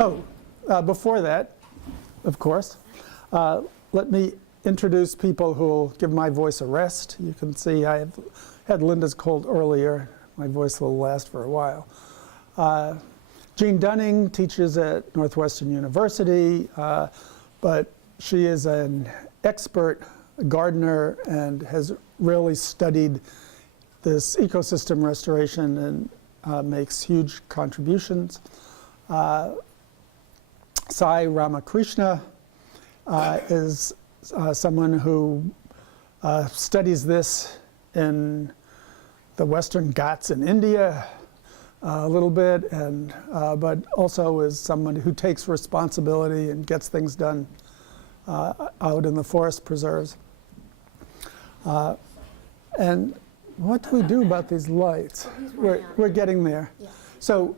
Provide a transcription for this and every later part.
Oh, before that, of course, let me introduce people who will give my voice a rest. You can see I have had Linda's cold earlier. My voice will last for a while. Jean Dunning teaches at Northwestern University, but she is an expert gardener and has really studied this ecosystem restoration and makes huge contributions. Sai Ramakrishna is someone who studies this in the Western Ghats in India a little bit, and but also is someone who takes responsibility and gets things done out in the forest preserves. And what do we do about these lights? We're getting there. Yeah. So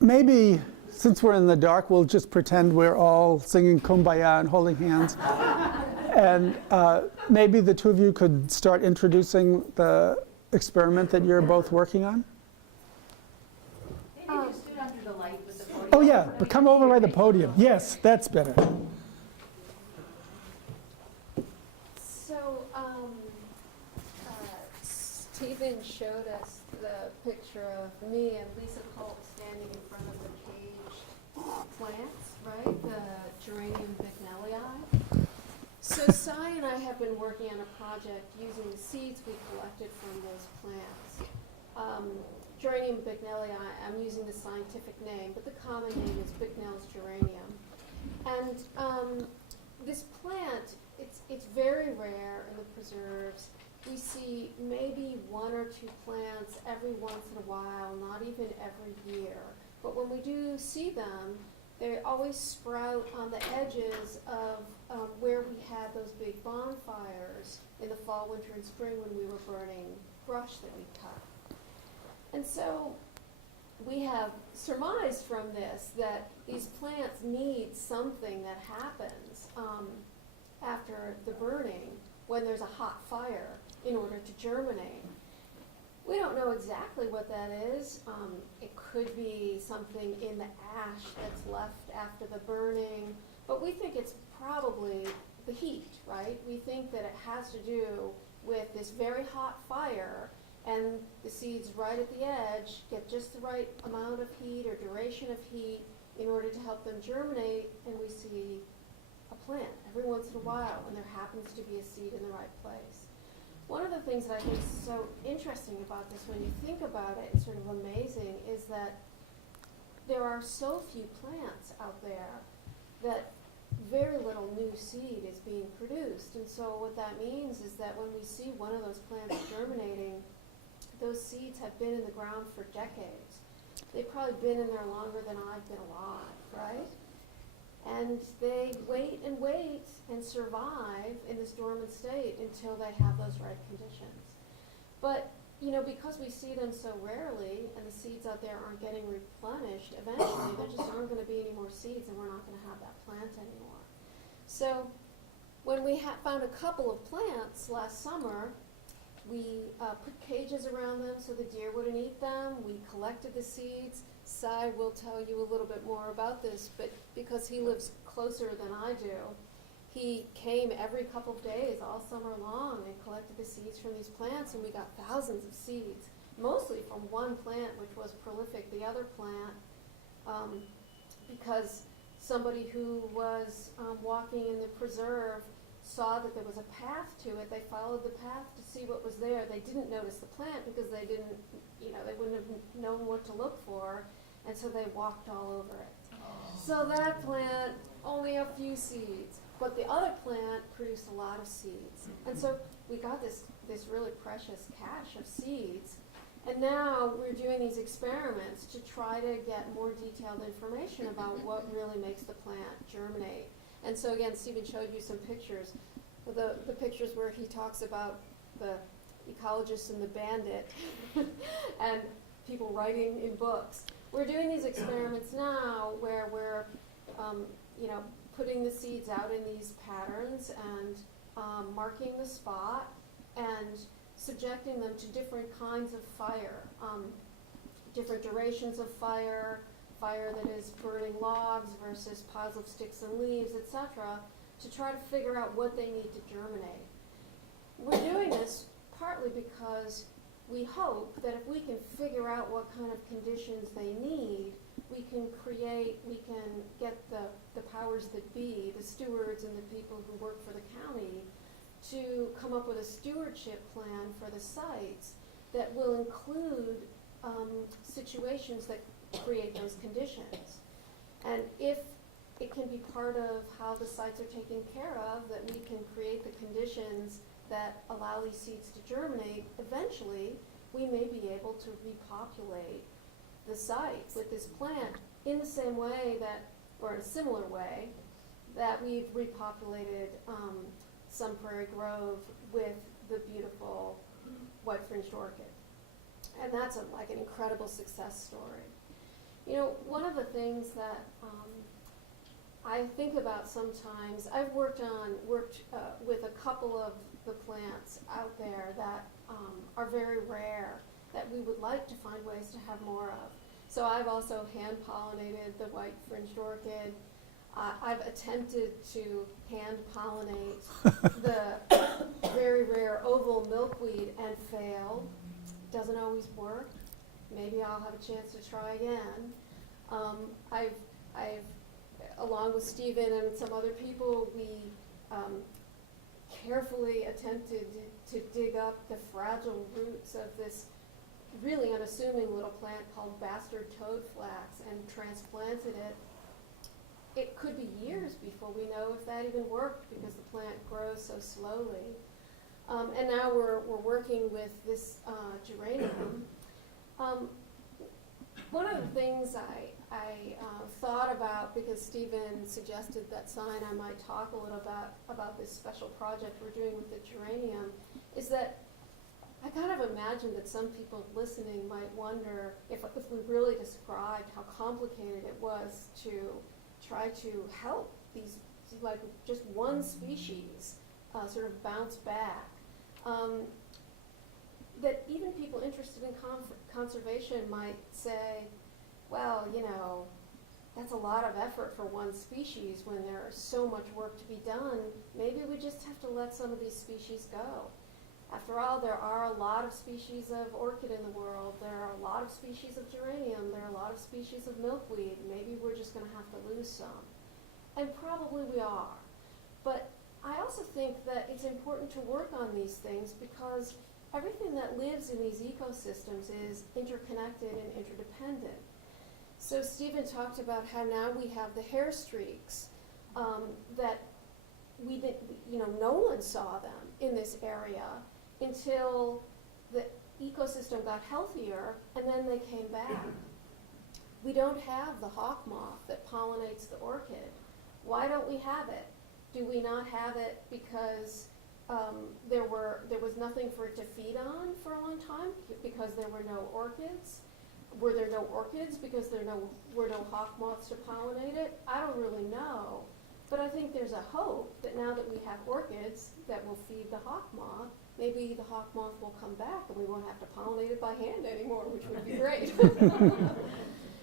maybe since we're in the dark, we'll just pretend we're all singing Kumbaya and holding hands. And maybe the two of you could start introducing the experiment that you're both working on. Maybe just stood under the light with the podium. Oh yeah, but come over by the podium. Yes, that's better. So Stephen showed us the picture of me and Lisa Colt standing in front of the caged plants, right? The geranium bignellii. So Sai and I have been working on a project using the seeds we collected from those plants. Geranium bignellii, I'm using the scientific name, but the common name is Bignell's geranium. And this plant, it's very rare in the preserves. We see maybe one or two plants every once in a while, not even every year. But when we do see them, they always sprout on the edges of where we had those big bonfires in the fall, winter, and spring when we were burning brush that we cut. And so we have surmised from this that these plants need something that happens after the burning when there's a hot fire in order to germinate. We don't know exactly what that is. It could be something in the ash that's left after the burning, but we think it's probably the heat, right? We think that it has to do with this very hot fire, and the seeds right at the edge get just the right amount of heat or duration of heat in order to help them germinate, and we see a plant every once in a while, and there happens to be a seed in the right place. One of the things that I think is so interesting about this, when you think about it, it's sort of amazing, is that there are so few plants out there that very little new seed is being produced. And so what that means is that when we see one of those plants germinating, those seeds have been in the ground for decades. They've probably been in there longer than I've been alive, right? And they wait and survive in this dormant state until they have those right conditions. But, you know, because we see them so rarely and the seeds out there aren't getting replenished, eventually there just aren't going to be any more seeds and we're not going to have that plant anymore. So when we found a couple of plants last summer, we put cages around them so the deer wouldn't eat them. We collected the seeds. Sai will tell you a little bit more about this, but because he lives closer than I do, he came every couple of days all summer long and collected the seeds from these plants, and we got thousands of seeds, mostly from one plant, which was prolific, the other plant, because somebody who was walking in the preserve saw that there was a path to it. They followed the path to see what was there. They didn't notice the plant because they didn't, you know, they wouldn't have known what to look for, and so they walked all over it. So that plant, only a few seeds, but the other plant produced a lot of seeds. And so we got this really precious cache of seeds, and now we're doing these experiments to try to get more detailed information about what really makes the plant germinate. And so again, Stephen showed you some pictures, the pictures where he talks about the ecologist and the bandit and people writing in books. We're doing these experiments now where we're putting the seeds out in these patterns and marking the spot and subjecting them to different kinds of fire, different durations of fire, fire that is burning logs versus piles of sticks and leaves, etc., to try to figure out what they need to germinate. We're doing this partly because we hope that if we can figure out what kind of conditions they need, we can get the powers that be, the stewards and the people who work for the county, to come up with a stewardship plan for the sites that will include situations that create those conditions. And if it can be part of how the sites are taken care of, that we can create the conditions that allow these seeds to germinate, eventually we may be able to repopulate the site with this plant in the same way that, or in a similar way, that we've repopulated some prairie grove with the beautiful white-fringed orchid. And that's like an incredible success story. You know, one of the things that I think about sometimes, I've worked with a couple of the plants out there that are very rare, that we would like to find ways to have more of. So I've also hand-pollinated the white-fringed orchid. I've attempted to hand-pollinate the very rare oval milkweed and failed. Doesn't always work. Maybe I'll have a chance to try again. I've, along with Stephen and some other people, we carefully attempted to dig up the fragile roots of this really unassuming little plant called bastard toadflax and transplanted it. It could be years before we know if that even worked because the plant grows so slowly. And now we're working with this geranium. One of the things I thought about, because Stephen suggested that sign I might talk a little about this special project we're doing with the geranium, is that I kind of imagine that some people listening might wonder if we really described how complicated it was to try to help these, like just one species sort of bounce back. That even people interested in conservation might say, well, you know, that's a lot of effort for one species when there's so much work to be done. Maybe we just have to let some of these species go. After all, there are a lot of species of orchid in the world. There are a lot of species of geranium. There are a lot of species of milkweed. Maybe we're just going to have to lose some. And probably we are. But I also think that it's important to work on these things because everything that lives in these ecosystems is interconnected and interdependent. So Stephen talked about how now we have the hair streaks that we didn't, you know, no one saw them in this area until the ecosystem got healthier and then they came back. We don't have the hawk moth that pollinates the orchid. Why don't we have it? Do we not have it because there was nothing for it to feed on for a long time because there were no orchids? Were there no orchids because there were no hawk moths to pollinate it? I don't really know. But I think there's a hope that now that we have orchids that will feed the hawk moth, maybe the hawk moth will come back and we won't have to pollinate it by hand anymore, which would be great.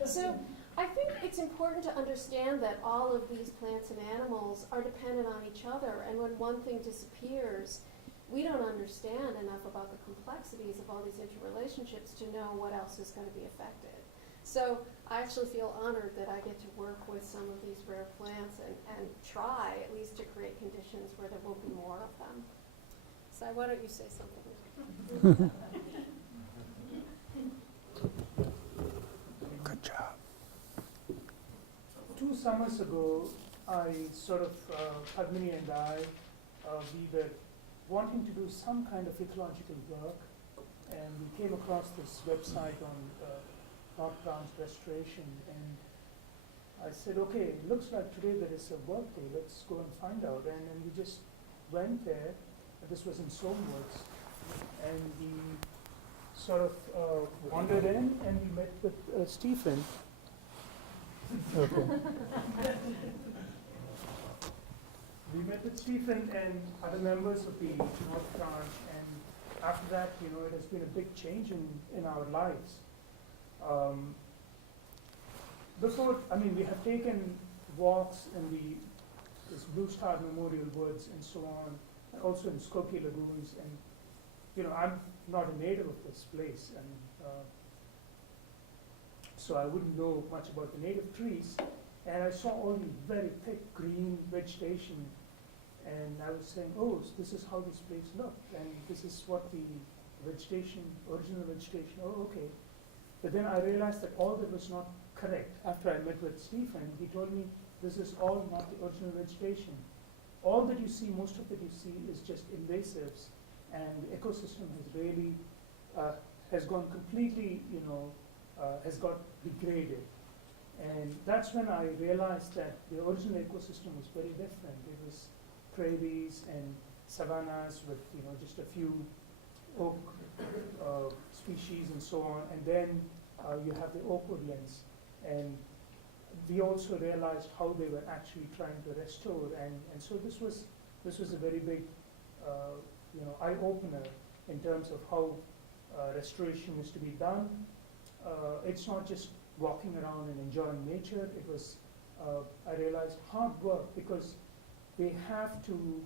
So I think it's important to understand that all of these plants and animals are dependent on each other, and when one thing disappears, we don't understand enough about the complexities of all these interrelationships to know what else is going to be affected. So I actually feel honored that I get to work with some of these rare plants and try at least to create conditions where there will be more of them. So why don't you say something? Good job. 2 summers ago, Padmini and I, we were wanting to do some kind of ecological work, and we came across this website on rock branch restoration, and I said, okay, it looks like today there is a work day, let's go and find out. And we just went there, this was in Soamwoods, and we sort of wandered in, and we met with Stephen. Okay. We met with Stephen and other members of the North Branch, and after that, you know, it has been a big change in our lives. before, I mean, we have taken walks in this Blue Star Memorial Woods and so on, and also in Skokie Lagoons, and, you know, I'm not a native of this place, and so I wouldn't know much about the native trees, and I saw all these very thick green vegetation, and I was saying, oh, so this is how this place looked, and this is what the vegetation, original vegetation, oh, okay. But then I realized that all that was not correct. After I met with Stephen, he told me, this is all not the original vegetation. All that you see, most of it you see, is just invasives, and the ecosystem has really, has gone completely, you know, has got degraded. And that's when I realized that the original ecosystem was very different. It was prairies and savannas with, you know, just a few oak species and so on, and then you have the oak woodlands. And we also realized how they were actually trying to restore, and so this was a very big, you know, eye-opener in terms of how restoration is to be done. It's not just walking around and enjoying nature. It was, I realized, hard work, because they have to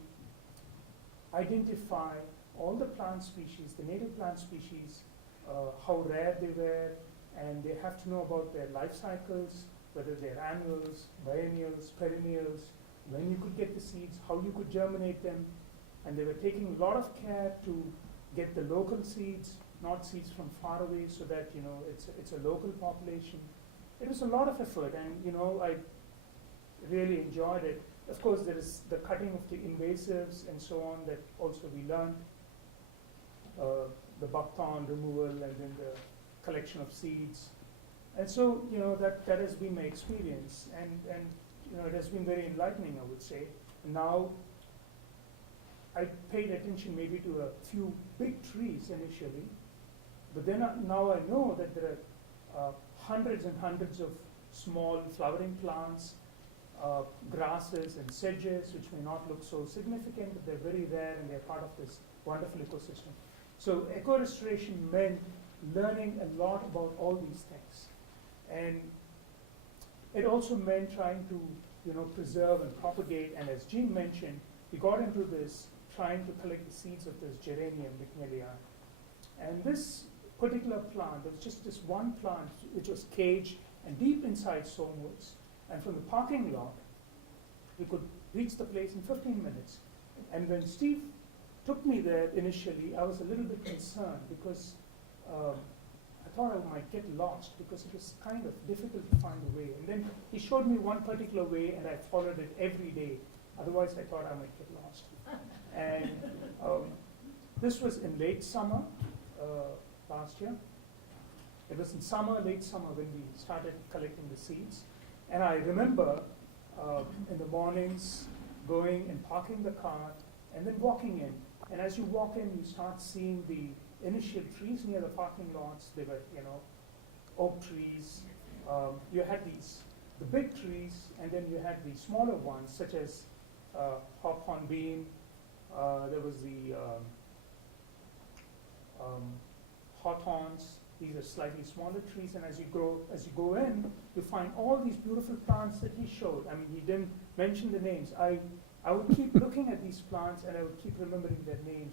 identify all the plant species, the native plant species, how rare they were, and they have to know about their life cycles, whether they're annuals, biennials, perennials, when you could get the seeds, how you could germinate them, and they were taking a lot of care to get the local seeds, not seeds from far away, so that, you know, it's a local population. It was a lot of effort, and, you know, I really enjoyed it. Of course, there is the cutting of the invasives and so on that also we learned, the buckthorn removal, and then the collection of seeds. And so, you know, that has been my experience, and you know, it has been very enlightening, I would say. And now, I paid attention maybe to a few big trees initially, but then now I know that there are hundreds and hundreds of small flowering plants, grasses and sedges, which may not look so significant, but they're very rare and they're part of this wonderful ecosystem. So eco-restoration meant learning a lot about all these things. And it also meant trying to, you know, preserve and propagate, and as Jean mentioned, we got into this trying to collect the seeds of this geranium Bicknelli. And this particular plant, there was just this one plant which was caged and deep inside Somewoods. And from the parking lot, we could reach the place in 15 minutes. And when Steve took me there initially, I was a little bit concerned, because I thought I might get lost, because it was kind of difficult to find a way. And then he showed me one particular way, and I followed it every day. Otherwise, I thought I might get lost. And this was in late summer last year. It was in summer, late summer, when we started collecting the seeds. And I remember in the mornings going and parking the car and then walking in. And as you walk in, you start seeing the initial trees near the parking lots. They were, you know, oak trees. You had the big trees, and then you had the smaller ones, such as hawthorn bean. There was the hawthorns. These are slightly smaller trees, and as you go in, you find all these beautiful plants that he showed. I mean, he didn't mention the names. I would keep looking at these plants, and I would keep remembering their names.